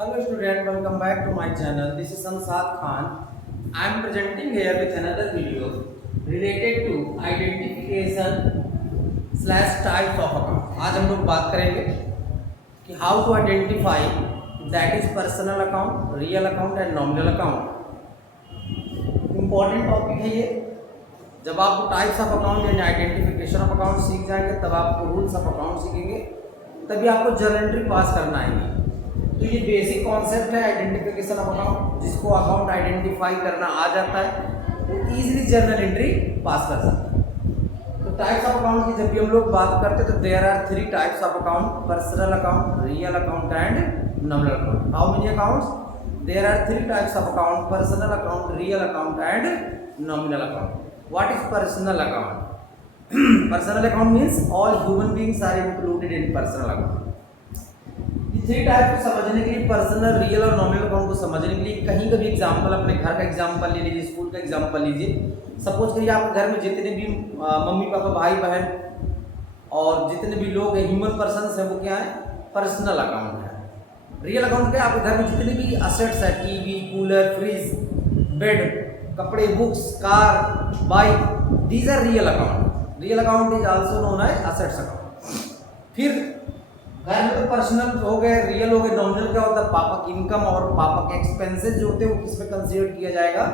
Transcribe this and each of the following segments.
Hello student, welcome back to my channel. This is Samsad Khan. I am presenting here with another video related to identification slash types of account. आज हम लोग बात करेंगे कि how to identify that is personal account, real account and nominal account. Important topic है ये. जब आप टाइप्स ऑफ अकाउंट यानी आइडेंटिफिकेशन ऑफ अकाउंट सीख जाएंगे तब आपको रूल्स ऑफ अकाउंट सीखेंगे, तभी आपको जर्नल एंट्री पास करना आएगी. तो ये बेसिक कॉन्सेप्ट है आइडेंटिफिकेशन ऑफ अकाउंट. जिसको अकाउंट आइडेंटिफाई करना आ जाता है वो इजीली जर्नल एंट्री पास कर सकता है. तो टाइप्स ऑफ अकाउंट की जब भी हम लोग बात करते हैं तो there are 3 types of account: personal account, real account and nominal account. How many accounts? There are 3 types of account: personal account, real account and nominal account. What is personal account? Personal account means all human beings are included in personal account. ये 3 type को समझने के लिए, personal, real और nominal account को समझने के लिए कहीं का भी एग्जांपल, अपने घर का एग्जांपल ले लीजिए, स्कूल का एग्जांपल लीजिए. सपोज करिए आपके घर में जितने भी मम्मी पापा भाई बहन और जितने भी लोग ह्यूमन पर्सन्स हैं वो क्या है? पर्सनल अकाउंट है. रियल अकाउंट क्या है? आपके घर में जितने भी असेट्स है, टीवी, कूलर, फ्रिज, बेड, कपड़े, books, car, bike, these are real account. Real account is also known as assets account. फिर घर में तो पर्सनल हो गए, रियल हो गए. नॉमिनल क्या होता है? पापा की इनकम और पापा के एक्सपेंसेस जो होते हैं वो किस में कंसीडर किया जाएगा?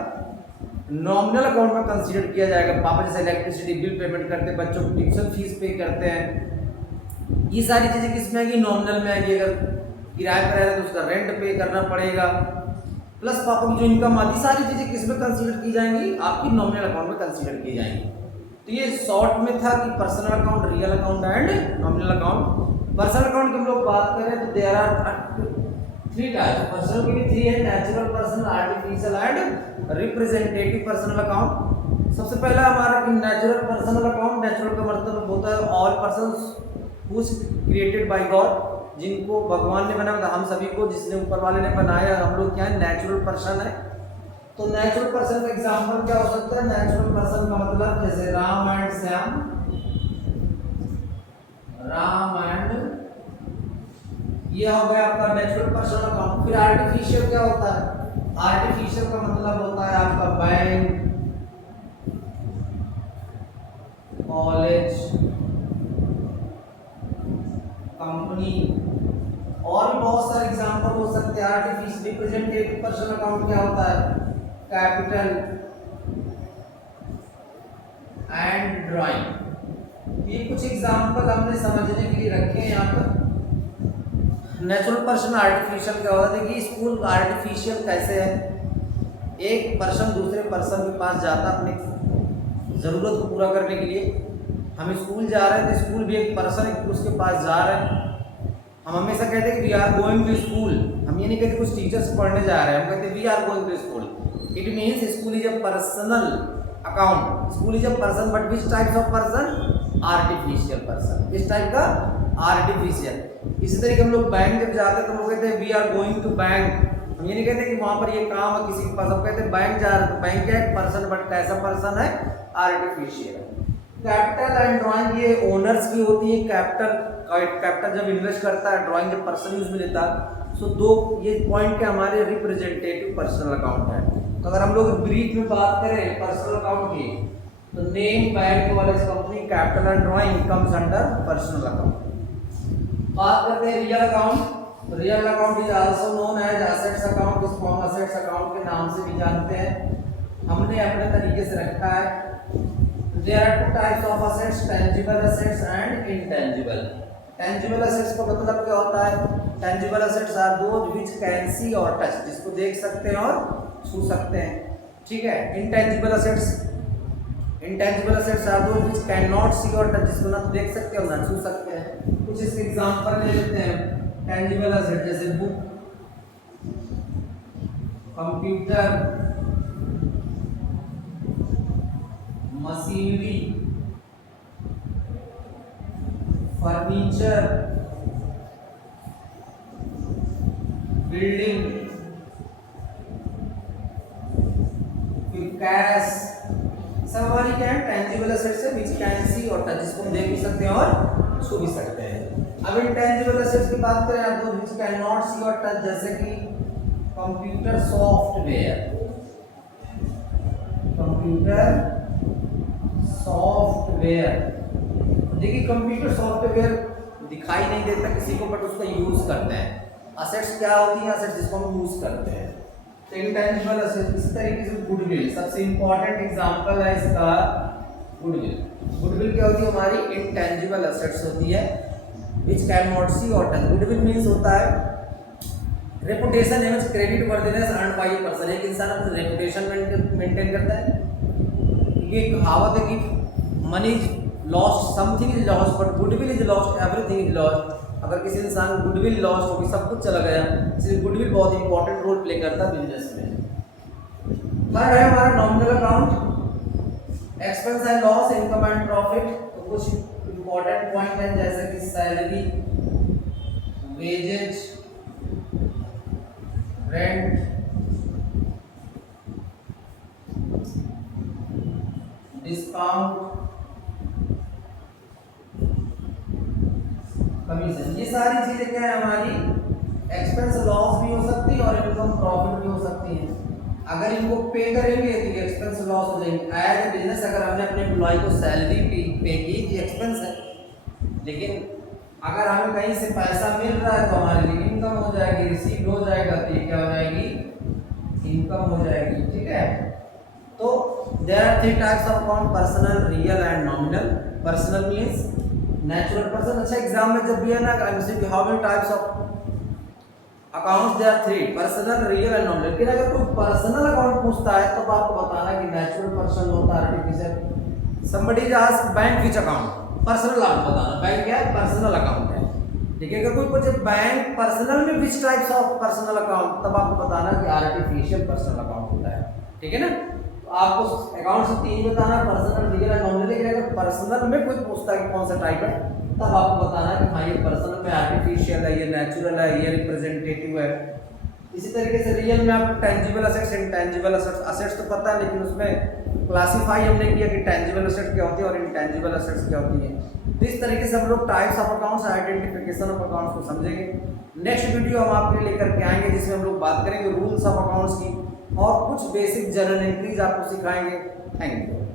नॉमिनल अकाउंट में कंसीडर किया जाएगा. पापा जैसे इलेक्ट्रिसिटी बिल पेमेंट करते हैं, बच्चों की ट्यूशन फीस पे करते हैं, ये सारी चीज़ें किस में आएगी? नॉमिनल में आएगी. अगर किराए पर रह रहे तो उसका रेंट पे करना पड़ेगा, प्लस पापा की जो इनकम आती, सारी चीज़ें किस में कंसीडर की जाएंगी? आपकी नॉमिनल अकाउंट में कंसीडर की जाएंगी. तो ये शॉर्ट में था कि personal account, real account and nominal account. Personal account की हम लोग बात करें तो देयर आर 3 टाइप्स. पर्सनल के भी 3 है: natural person, artificial and representative personal account. सबसे पहला हमारा कि नेचुरल पर्सनल अकाउंट. नेचुरल का मतलब होता है all persons who created by God, जिनको भगवान ने बनाया था, हम सभी को जिसने ऊपर वाले ने बनाया, हम लोग क्या है? नेचुरल पर्सन है. तो नेचुरल पर्सन का एग्जांपल क्या हो सकता है? नेचुरल पर्सन का मतलब जैसे राम एंड श्याम, राम एंड, ये हो गया आपका नेचुरल पर्सन अकाउंट. फिर आर्टिफिशियल क्या होता है? आर्टिफिशियल का मतलब होता है आपका बैंक, कॉलेज, कंपनी और भी बहुत सारे एग्जांपल हो सकते हैं. आर्टिफिशियल रिप्रेजेंटेटिव पर्सनल अकाउंट क्या होता है? Capital and drawing. ये कुछ एग्जांपल हमने समझने के लिए रखे हैं यहाँ पर. नेचुरल पर्सन, आर्टिफिशियल क्या होता है? देखिए स्कूल आर्टिफिशियल कैसे है? एक पर्सन दूसरे पर्सन के पास जाता है अपनी ज़रूरत को पूरा करने के लिए. हम स्कूल जा रहे हैं तो स्कूल भी एक पर्सन है, उसके पास जा रहे हैं. हम हमेशा कहते हैं कि we are going to school. हम ये नहीं कहते कुछ टीचर्स पढ़ने जा रहे हैं, हम कहते हैं we are going to school. It means school is a personal account. School is a person, but which type of person? Artificial person. किस टाइप का? आर्टिफिशियल. इसी तरीके हम लोग बैंक जब जाते हैं तो लोग कहते हैं we are going to bank. हम ये नहीं कहते कि वहाँ पर ये काम है किसी के पास, हम कहते हैं बैंक जा रहे हैं. तो बैंक क्या है? पर्सन, बट कैसा पर्सन है? आर्टिफिशियल. कैपिटल एंड ड्राइंग ये ओनर्स की होती है. कैपिटल जब इन्वेस्ट करता है, ड्राइंग जब पर्सन यूज में लेता है. सो दो ये पॉइंट के हमारे रिप्रेजेंटेटिव पर्सनल अकाउंट है. तो अगर हम लोग ब्रीफ में बात करें पर्सनल अकाउंट की तो name, bank, college, company, capital and drawing comes under personal account. बात करते हैं real account. Real account is also known as assets account. इसको हम असेट्स अकाउंट के नाम से भी जानते हैं, हमने अपने तरीके से रखा है. There are 2 types of assets: tangible assets and intangible. Tangible assets का मतलब क्या होता है? Tangible assets are those which can see or touch, जिसको देख सकते हैं और छू सकते हैं. ठीक है. Intangible assets are those which cannot see or touch, जिसको ना देख सकते और ना छू सकते हैं. कुछ इसके एग्जांपल ले लेते हैं. Tangible assets जैसे book, computer, machinery, furniture, building, फिर कैश. सब हमारी क्या है? टेंजिबल एसेट्स है, विच कैन सी और टच, जिसको हम देख भी सकते हैं और छू भी सकते हैं. अब इंटेंजिबल एसेट्स की बात करें आप, तो विच कैन नॉट सी और टच, जैसे कि कंप्यूटर सॉफ्टवेयर, कंप्यूटर सॉफ्टवेयर। देखिए कंप्यूटर सॉफ्टवेयर दिखाई नहीं देता किसी को, बट उसका यूज करते हैं। असेट्स क्या होती हैं? असेट्स जिसको हम यूज करते हैं। तो इंटेंजिबल असेट्स इस तरीके से गुडविल सबसे इंपॉर्टेंट एग्जांपल है इसका, गुडविल। गुडविल क्या होती है? हमारी इंटेंजिबल असेट्स होती है which cannot see or touch। Goodwill means होता है रेपुटेशन एवं credit worthiness earned by a person. एक इंसान अपनी रेपुटेशन मेंटेन करता है। ये कहावत है कि money is lost, something is lost, but goodwill is lost, everything is lost. अगर किसी इंसान गुडविल लॉस्ट होगी, सब कुछ चला गया, इसलिए गुडविल बहुत इंपॉर्टेंट रोल प्ले करता है बिजनेस में। थर्ड है हमारा nominal account, expense and loss, income and profit. तो कुछ इंपॉर्टेंट पॉइंट है जैसे कि salary, wages, rent, discount, commission. ये सारी चीजें क्या है हमारी, एक्सपेंस लॉस भी हो सकती है और इनकम प्रॉफिट भी हो सकती है। अगर इनको पे करेंगे तो ये एक्सपेंस लॉस हो जाएंगे। एज ए बिजनेस अगर हमने अपने एम्प्लॉय को सैलरी पे की, ये एक्सपेंस है, लेकिन अगर हमें कहीं से पैसा मिल रहा है तो हमारे लिए इनकम हो जाएगी, रिसीव हो जाएगा, तो ये क्या हो जाएगी, इनकम हो जाएगी। ठीक है, तो there are 3 types of account, personal, real and nominal. Personal means natural person. अच्छा एग्जाम में जब भी है ना MCQ, how many types of accounts, there are 3, personal, real and nominal. लेकिन अगर कोई पर्सनल अकाउंट पूछता है तो आपको बताना कि नेचुरल पर्सन होता है, artificial. Somebody is asked bank which account, personal आपको बताना बैंक क्या है, पर्सनल अकाउंट है। ठीक है, अगर कोई पूछे बैंक पर्सनल में which types of personal account, तब आपको बताना कि आर्टिफिशियल पर्सनल अकाउंट होता है। ठीक है ना, तो आपको अकाउंट से 3 बताना, पर्सनल, रियल एंड नॉमिनल। लेकिन अगर पर्सनल में कोई पूछता है कि कौन सा टाइप है, तब आपको बताना है कि हाँ ये पर्सनल में आर्टिफिशियल है, ये नेचुरल है, ये रिप्रेजेंटेटिव है। इसी तरीके से रियल में आपको tangible assets, intangible assets. Assets तो पता है, लेकिन उसमें क्लासिफाई हमने किया कि टेंजिबल असेट्स क्या होती है और इंटेंजिबल असेट्स क्या होती है। तो इस तरीके से हम लोग types of accounts, identification of accounts को समझेंगे। नेक्स्ट वीडियो हम आपके लिए लेकर के आएंगे जिसमें हम लोग बात करेंगे रूल्स ऑफ अकाउंट्स की और कुछ बेसिक जनरल एंट्रीज आपको सिखाएंगे। Thank you.